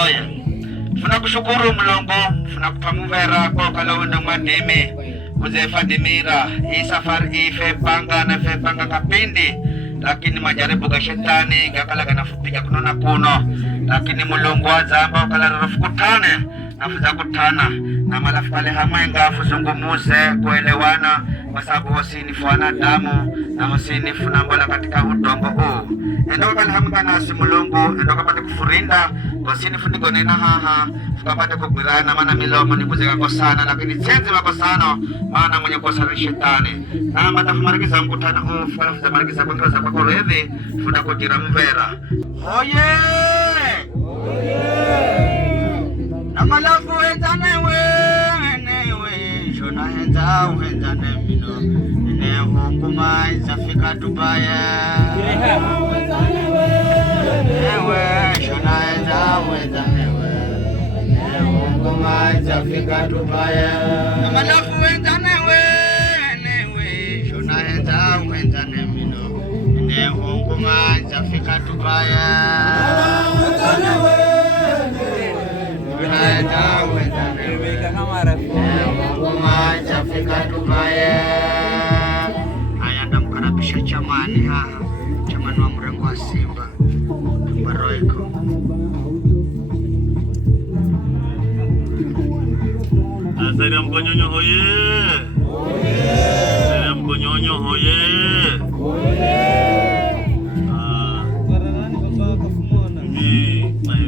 hoye. Tunakushukuru Mlongo, tunakupamuvera kwa kalawenda mademe kuzefa dimira hii safari ife panga na fe panga kapindi, lakini majaribu ga shetani gakala ganafupiga kunona kuno, lakini Mlongo azamba kala rafukutane nafuza kutana na malafu pale hamwenga fuzungumuse kuelewana, kwa sababu wasinifu wanadamu na wasinifu nambola katika udongo huu. Endoka pale hamwenga nasi Mlongo, endoka pale kufurinda wasinifu nigonena haha fukapate kugwirana, maana milomo ni kuzeka kwa sana, lakini chenzi wako sana maana mwenye kosa ni shetani. Na matafumarikisa mkutana huu fukala marikisa kwa ngiroza kwa korevi funda kujira mvera oye na malafu wenzanewe shona henza wenzane mino ine hukuma izafika Dubaya shona henza wenzanewe ine hukuma izafika Dubaya na malafu wenzanewe shona henza wenzane mino ine hukuma izafika Dubaya Fika Dubaya. Haya ndamkaribisha chamani haha, chamani wa mrengo wa Simba Baroiko. Zaidi ya Mkonyonyo hoye, zaidi ya Mkonyonyo hoye.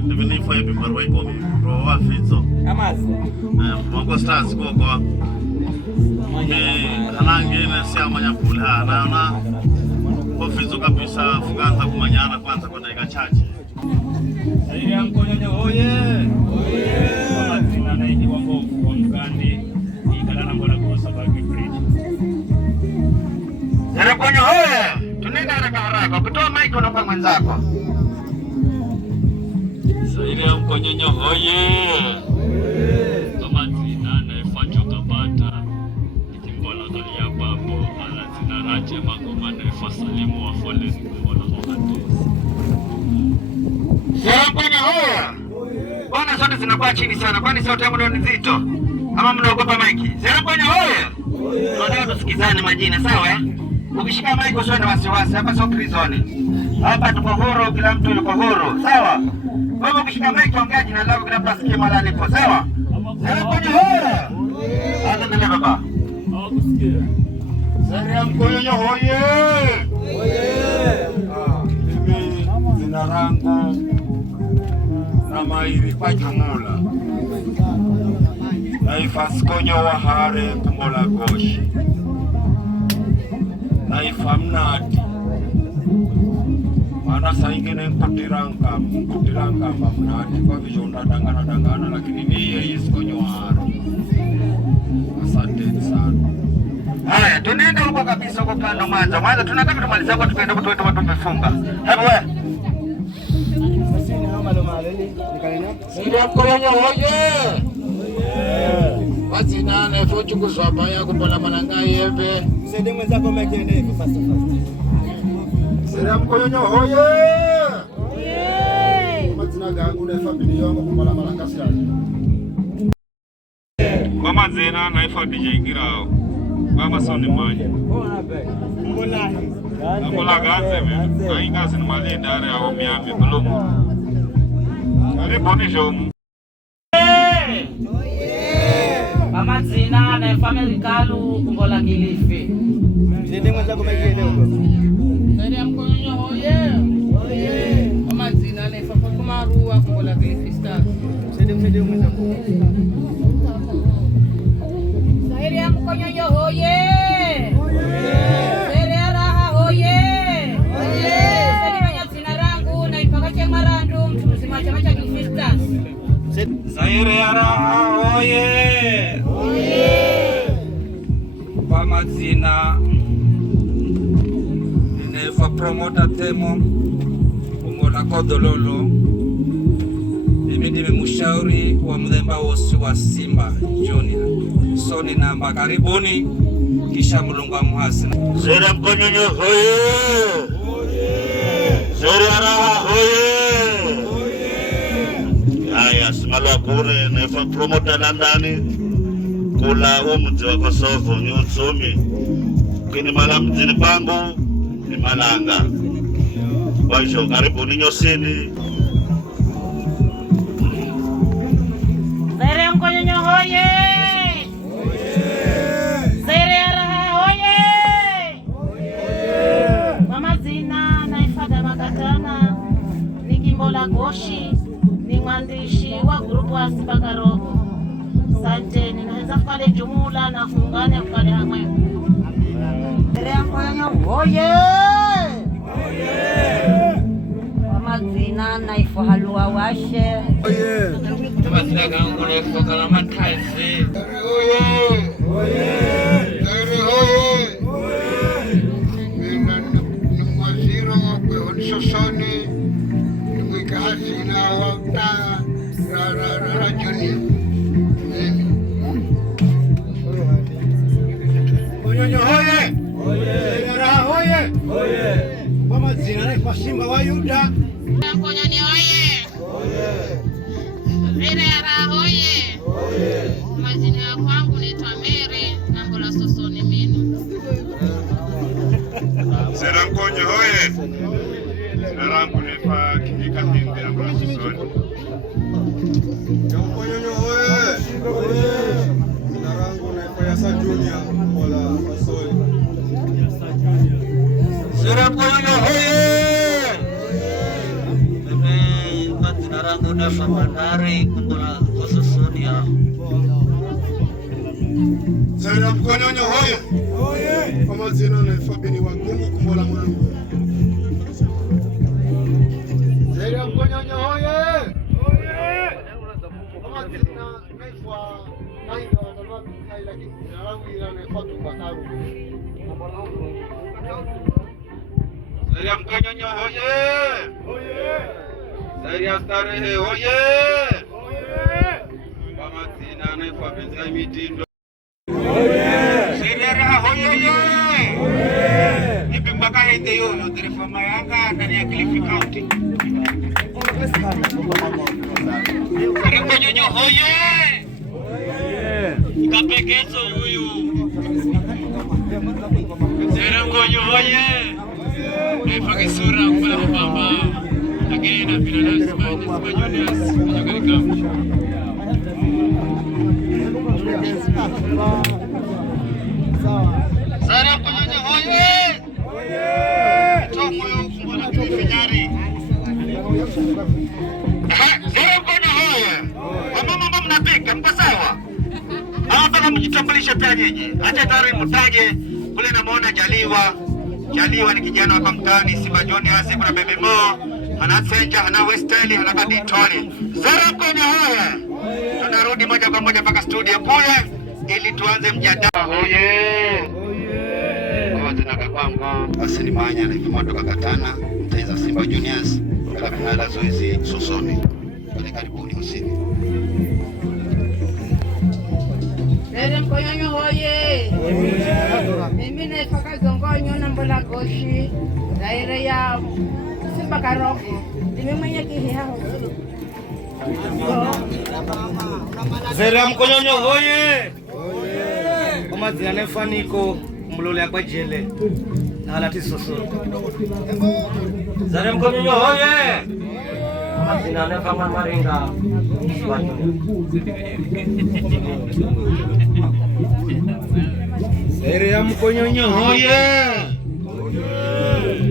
Mimi nifanye Baroiko roa fitso. Mwango stars koko. Anangine siamanya pula naona ofizo kabisa fukanza kumanyana kwanza kwa dakika chache. Zaidi ya Mkonyonyo hoye mazina naidi wa mbovu wa mgandi ikalana mbona kosa bagi bridge. Zaidi Mkonyonyo hoye tunenda haraka kutoa mic kwa mwenzako. Zaidi ya Mkonyonyo hoye Salimu wa foleni kwa Mkonyonyo hoya. Bwana sote zinakuwa chini sana, kwani sauti yangu ndio nzito ama mnaogopa maiki? Mkonyonyo hoya. Tunataka tusikizane majina, sawa eh? Ukishika maiki usiwe na wasiwasi, hapa sio prison. Hapa tuko huru, kila mtu yuko huru, sawa? Wewe ukishika maiki ongea jina lako kila mtu asikie mahali alipo, sawa? Mkonyonyo hoya. Hata ndio baba. Hawakusikia. Zaidi Mkonyonyo hoye. Mimi zina rangu na mairi kwa jumula na ifasikonyo wa hare kumbola goshi na ifamnati mana saingine mkutiranga mnati kwa vijonda dangana lakini niye isikonyo wa hare. Asante sana. Haya, tunaenda huko kabisa huko kando mwanzo tunataka tumalize hapo tukaenda kutoa watu tumefunga. Hebu wewe. Zaidi ya Mkonyonyo hoye. Basi nane fochu kuswapa ya kumbola manangai yebe. Zaidi mwenzako mekende hivi fast. Zaidi ya Mkonyonyo hoye. Mazina gangu na familia yangu kumbola manangasi. kwa mazina naifa DJ Girao kama soni manje mbola ganze me ainga sin mali ndare ya miami bulumu ale bonisho mama zina na family kalu kumbola gilifi ndio mwanza kumekele huko ndio Mkonyonyo hoye mama zina na family kumarua kumbola gilifi stars ndio mwanza Zaidi Mkonyonyo hoye Zaidi raha hoye Zaidi manyazina rangu na ipakache marandu mtumuzima chama cha Gilifi stars Zaidi raha hoye kwa mazina nefa promoter temo kumbola kodololo. Mimi ndimi mshauri wa mdhemba wosi wa Simba Junior. Soni namba karibuni kisha Mulungu muhasi. Zaidi Mkonyonyo hoye Zaidi raha hoye promota landani kula umudzi wa Kosovo nyutsumi kini mala mdzini pangu ni Malanga. Kwa hiyo karibuni nyosini. Zaire Mkonyonyo hoye! Zaire ya Raha hoye! Kwa majina naifada Makatana, ni Kimbola Goshi, ni mwandishi wa grupu wa Simba Karogo. Asante, ninaweza kukale jumula na kuungane kukale hamwe. Zaire Mkonyonyo hoye! Kwa majina naifwa Halua Washe. Mazina gangu naifwa Kalama Taisi. Mkonyonyo hoye! Raha hoye! Kwa majina naitwa Simba wa Yuda. Mkonyonyo hoye! Zaire ya Raha hoye! Majina ya kwangu naitwa Mary na Mbola Sosoni mimi. Zaire Mkonyonyo hoye! Jina langu naitwa Kihika Hindi na Mbola Sosoni. Mkonyonyo hoye! Jina langu naitwa Yasa Junior Mbola Sosoni. Zaire Mkonyonyo hoye! Mimi majina yangu naitwa Mandari Mbola Sosonia. Zaire Mkonyonyo hoye! Kwa majina naitwa Bini Wagumu Kumbola Mwangu. Zaire Mkonyonyo hoye! Kwa majina naitwa Naida Watanabi Kai, lakini jina langu ila naitwa Tubakaru. Zaire Mkonyonyo hoye! Zaire ya Starehe hoye! Kwa majina naitwa Benjamin Mitindo. Zaire ya Raha hoye! Nipi mpaka hende yoyo dereva mayanga ndani ya Kilifi County. Zaire Mkonyonyo hoye! Kapekezo huyu. Zaire Mkonyonyo hoye! Naifanya sura kula mbamba. Lakini na vile lazima Julius kujogeleka. Zaire Mkonyonyo hoye! Tomo yo kumbona tufinyari. Zaire Mkonyonyo hoye! Mama mnapika mko sawa? Hapa mjitambulishe pia nyinyi. Acha tayari mtaje kule namuona Jaliwa ni kijana hapa mtaani Simba Juniors, kuna Baby Mo, ana Senja, ana Westeli, ana Kaditoni. Zaire Mkonyonyo hoye! Tunarudi moja kwa moja mpaka studio kule ili tuanze mjadala. Hoye! Kwa jina kwangu Asini Manya na Ifumoto Katana, mtaiza Simba Juniors, kwa finala zoezi Sosoni. Karibuni usini. Zaire Mkonyonyo hoye! Mimi naitwa Kazongonyo na Mbola Goshi. Zaire ya Simba Karogo. Mimi mwenye Kihao. Zaire Mkonyonyo hoye! Kwa majina naitwa Niko Mlole kwa jele na Halati Sosoni. Zaire Mkonyonyo hoye! Kwa majina naitwa Maringa. Zaire Mkonyonyo hoye!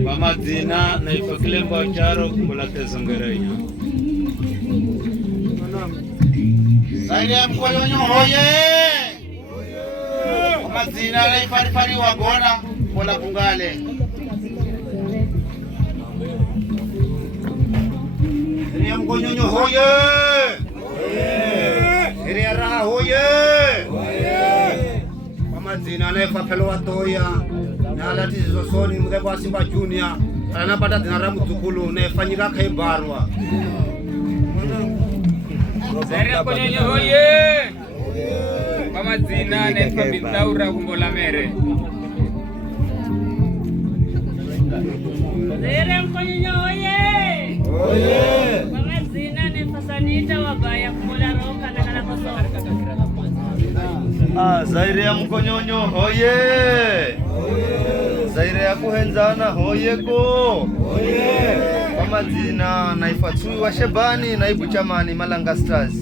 Kwa majina naitwa Kilemba Charo Kumbola Tezongerenya. Zaire Mkonyonyo hoye! Kwa majina naifari wagona Mbola Bungale. Zaire Mkonyonyo hoye! Zaire ya Raha hoye! Kwa majina naitwa Pelo Watoya na Halati Sosoni mdheba wa Simba Junior. Anapata jina la Mtukulu naifanyika Kaibarwa. Zaire Mkonyonyo hoye! Kwa majina naitwa Bintaura Kumbola Mere. Zaire Mkonyonyo hoye! Kwa majina naitwa Sanita Wabaya Kumbola Roka na Kosovo. Zaire ya Mkonyonyo hoye! Zaire ya kuhenzana hoye ko! Kwa majina naitwa Tsuwa Shebani, naibu chamani Malanga Stars.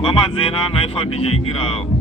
Kwa majina naitwa DJ Girao.